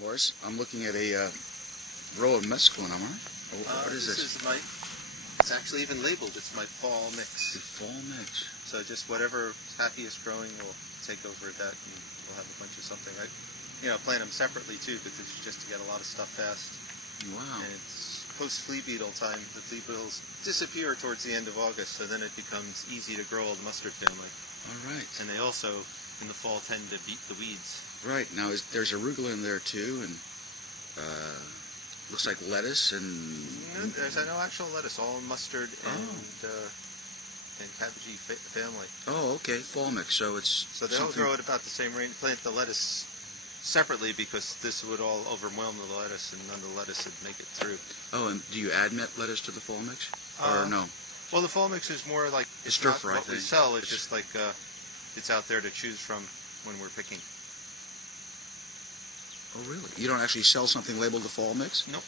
Boris, I'm looking at a row of mesclun, am I? What is this? It's actually even labeled. It's my fall mix. The fall mix. So just whatever happiest growing will take over that, and we'll have a bunch of something. I plant them separately too, because it's just to get a lot of stuff fast. Wow. And it's post flea beetle time. The flea beetles disappear towards the end of August, so then it becomes easy to grow all the mustard family. All right. And they also, in the fall, tend to beat the weeds. Right. Now, there's arugula in there too, and looks like lettuce and... No, there's no actual lettuce, all mustard and cabbagey family. Oh, okay. Fall mix. So it's so they'll grow at about the same rate. Plant the lettuce separately because this would all overwhelm the lettuce, and none of the lettuce would make it through. Oh, and do you add lettuce to the fall mix, or no? Well, the fall mix is more like it's stir fry. What we sell, it's just like it's out there to choose from when we're picking. Oh, really? You don't actually sell something labeled the fall mix? Nope.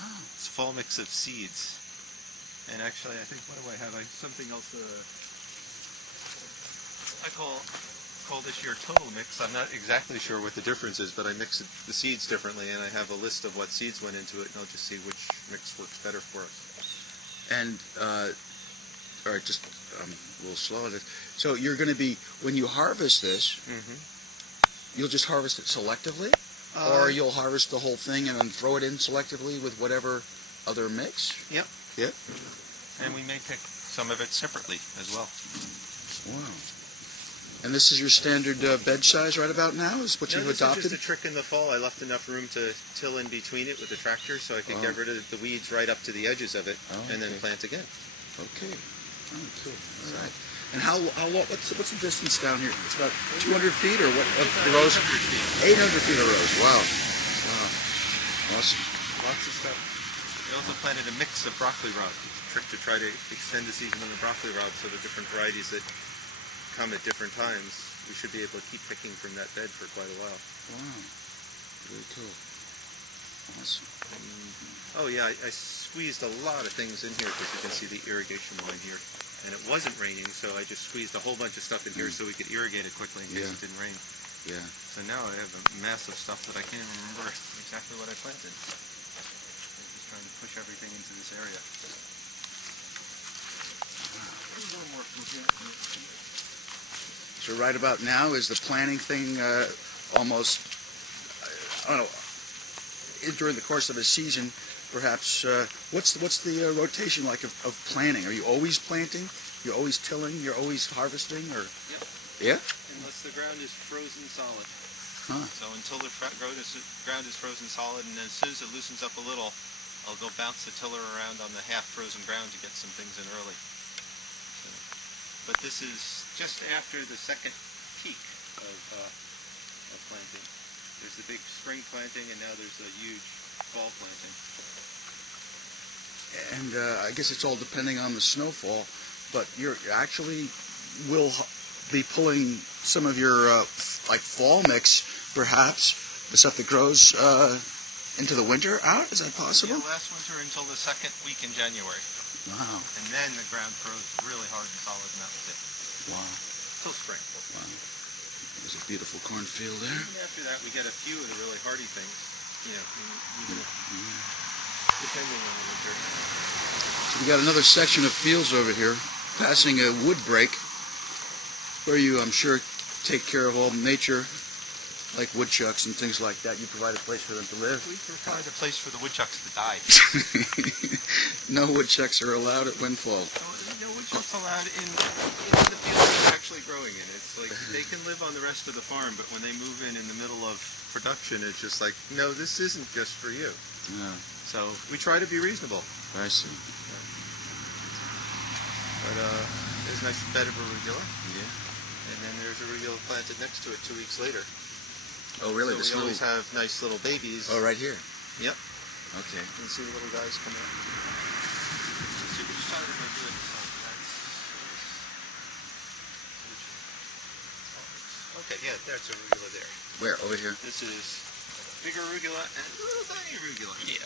Oh. It's a fall mix of seeds. And actually, I think, what do I have? Something else I call this year total mix. I'm not exactly sure what the difference is, but I mix the seeds differently, and I have a list of what seeds went into it, and I'll just see which mix works better for us. And, all right, just a little slow at it. So you're going to be, when you harvest this, you'll just harvest it selectively? Or you'll harvest the whole thing and then throw it in selectively with whatever other mix? Yep. Yep. And we may pick some of it separately as well. Wow. And this is your standard bed size right about now? Is what you've adopted? This is just a trick in the fall. I left enough room to till in between it with the tractor so I could get rid of the weeds right up to the edges of it and then plant again. Okay. Oh, cool. All right. And how long? What's the distance down here? It's about 200 feet, or what? Of the rows? 800 feet of rows. Wow. Wow. Awesome. Lots of stuff. We also planted a mix of broccoli rods. It's a trick to try to extend the season on the broccoli rods, so the different varieties that come at different times, we should be able to keep picking from that bed for quite a while. Wow. Really cool. Awesome. Oh yeah, I squeezed a lot of things in here because you can see the irrigation line here. And it wasn't raining, so I just squeezed a whole bunch of stuff in here so we could irrigate it quickly in case it didn't rain. Yeah. So now I have a mass of stuff that I can't even remember exactly what I planted. I'm just trying to push everything into this area. So right about now is the planting thing almost, I don't know, during the course of a season, perhaps, what's the rotation like of planting? Are you always planting? You're always tilling? You're always harvesting? Or? Yep. Yeah? Unless the ground is frozen solid. Huh. So until the ground is frozen solid, and then as soon as it loosens up a little, I'll go bounce the tiller around on the half-frozen ground to get some things in early. So, but this is just after the second peak of planting. There's the big spring planting, and now there's a huge fall planting. And I guess it's all depending on the snowfall, but you're actually will be pulling some of your like fall mix, perhaps, the stuff that grows into the winter out? Is that possible? Yeah, last winter until the second week in January. Wow. And then the ground froze really hard and solid, and that was it. Wow. Till spring. Wow. There's a beautiful cornfield there. And after that, we get a few of the really hardy things, depending on the winter. So we got another section of fields over here, passing a wood break, where you, I'm sure, take care of all nature, like woodchucks and things like that. You provide a place for them to live. We provide a place for the woodchucks to die. No woodchucks are allowed at Windfall. No woodchucks allowed in the field they're actually growing in. It's like they can live on the rest of the farm, but when they move in the middle of production, it's just like, no, this isn't just for you. Yeah. So we try to be reasonable. I see. But there's a nice bed of arugula. Yeah. And then there's arugula planted next to it 2 weeks later. Oh, really? So we always have nice little babies. Oh, right here? Yep. Okay. You can see the little guys come out. So which side am I doing this on? Okay, yeah, that's arugula there. Where? Over here? This is big arugula and little tiny arugula. Yeah.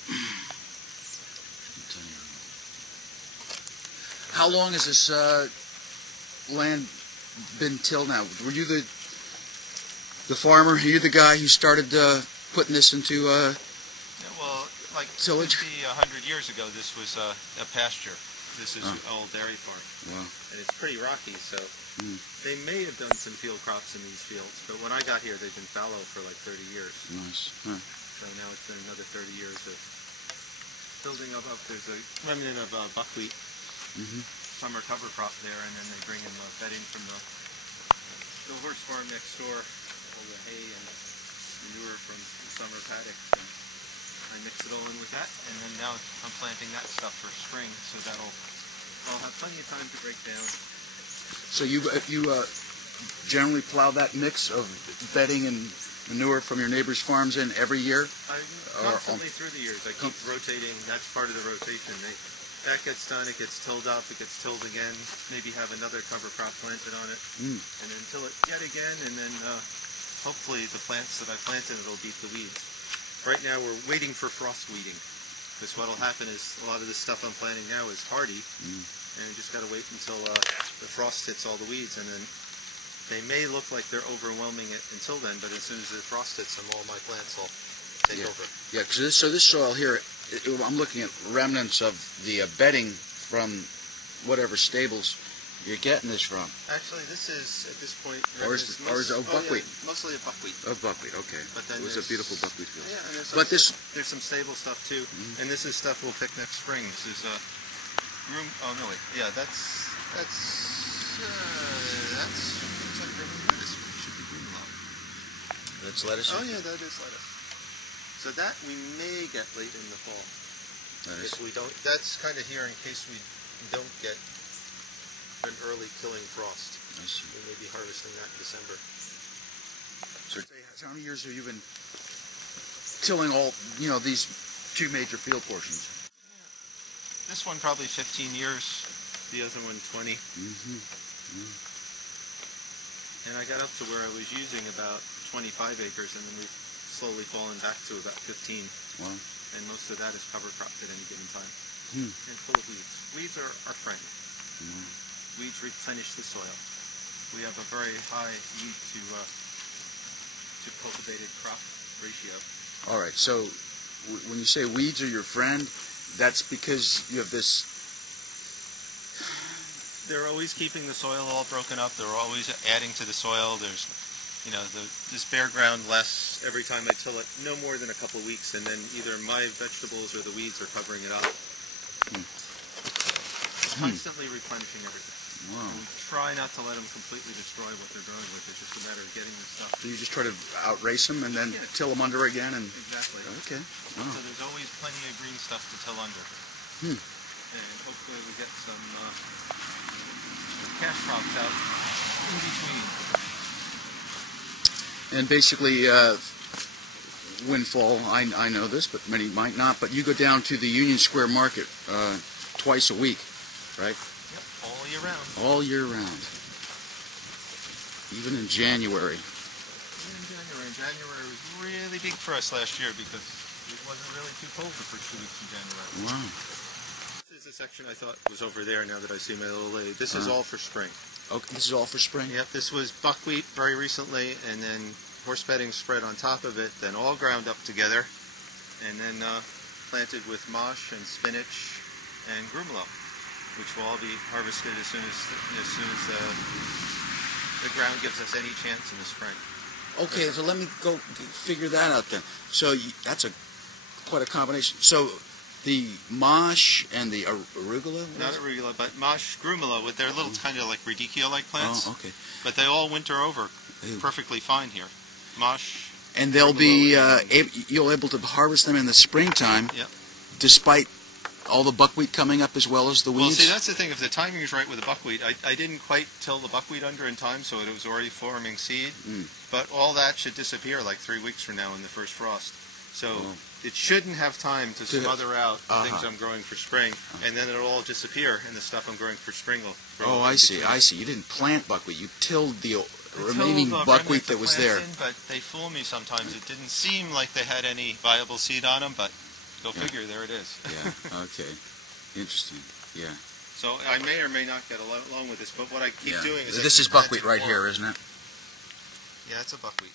How long has this land been tilled now? Were you the farmer? Are you the guy who started putting this into Yeah, well, like tillage? 50, 100 years ago, this was a pasture. This is an old dairy farm. Wow. And it's pretty rocky, so they may have done some field crops in these fields, but when I got here, they've been fallow for like 30 years. Nice. Huh. So now it's been another 30 years of building up. There's a remnant of buckwheat, summer cover crop there, and then they bring in bedding from the horse farm next door, all the hay and manure from the summer paddock. And I mix it all in with that, and then now I'm planting that stuff for spring, so I'll have plenty of time to break down. So you generally plow that mix of bedding and manure from your neighbors' farms in every year? Constantly through the years. I keep rotating. That's part of the rotation. That gets done, it gets tilled up, it gets tilled again, maybe have another cover crop planted on it, and then till it yet again, and then hopefully the plants that I planted will beat the weeds. Right now we're waiting for frost weeding, because what will happen is a lot of this stuff I'm planting now is hardy, and you just got to wait until the frost hits all the weeds, and then they may look like they're overwhelming it until then, but as soon as the frost hits them, all my plants will take over. Yeah, because this soil here, I'm looking at remnants of the bedding from whatever stables you're getting this from. Actually, this is, at this point, Or is it buckwheat? Yeah, mostly a buckwheat. Oh, buckwheat, okay. But then it was a beautiful buckwheat field. Yeah, and but there's some stable stuff too, and this is stuff we'll pick next spring. This is room. Oh no, wait. Yeah, that's. This should be green love. That's lettuce. Oh yeah, that is lettuce. So that we may get late in the fall. If we don't, that's kind of here in case we don't get an early killing frost. I see. We may be harvesting that in December. So how many years have you been tilling all, these two major field portions? This one probably 15 years, the other one 20. And I got up to where I was using about 25 acres, and then we've slowly fallen back to about 15. Wow. And most of that is cover cropped at any given time. And full of weeds. Weeds are our friend. Weeds replenish the soil. We have a very high weed to cultivated crop ratio. All right, so when you say weeds are your friend, that's because you have this... They're always keeping the soil all broken up. They're always adding to the soil. There's, this bare ground lasts every time I till it no more than a couple of weeks, and then either my vegetables or the weeds are covering it up. Constantly replenishing everything. Wow. And we try not to let them completely destroy what they're growing with. It's just a matter of getting the stuff. So you just try to outrace them and then till them under again? And Exactly. Okay. Wow. So there's always plenty of green stuff to till under. And hopefully we get some cash crops out in between. And basically, Windfall, I know this, but many might not, but you go down to the Union Square Market twice a week, right? Yep, all year round. All year round. Even in January. January was really big for us last year because it wasn't really too cold the first 2 weeks in January. Wow. This is the section I thought was over there now that I see my little lady. This is all for spring. Okay, this is all for spring? Yep, this was buckwheat very recently, and then horse bedding spread on top of it, then all ground up together, and then planted with mosh and spinach and grumelo, which will all be harvested as soon as the ground gives us any chance in the spring. Okay, so let me go figure that out then. So that's quite a combination. So the mosh and the arugula? Not arugula, but mosh, grumelo, with their little kind of like radicchio-like plants. Oh, okay. But they all winter over perfectly fine here. Mosh. And they'll be you'll able to harvest them in the springtime. Yep. Despite all the buckwheat coming up as well as the weeds? Well, see, that's the thing. If the timing is right with the buckwheat, I didn't quite till the buckwheat under in time, so it was already forming seed. But all that should disappear like 3 weeks from now in the first frost. So it shouldn't have time to smother out the things I'm growing for spring, and then it'll all disappear, and the stuff I'm growing for spring will grow. Oh, I see. I see. You didn't plant buckwheat. You tilled the remaining buckwheat that was there. But they fool me sometimes. It didn't seem like they had any viable seed on them, but go figure, there it is. Yeah, okay. Interesting, yeah. So I may or may not get along with this, but what I keep doing is... This is buckwheat right here, isn't it? Yeah, it's a buckwheat.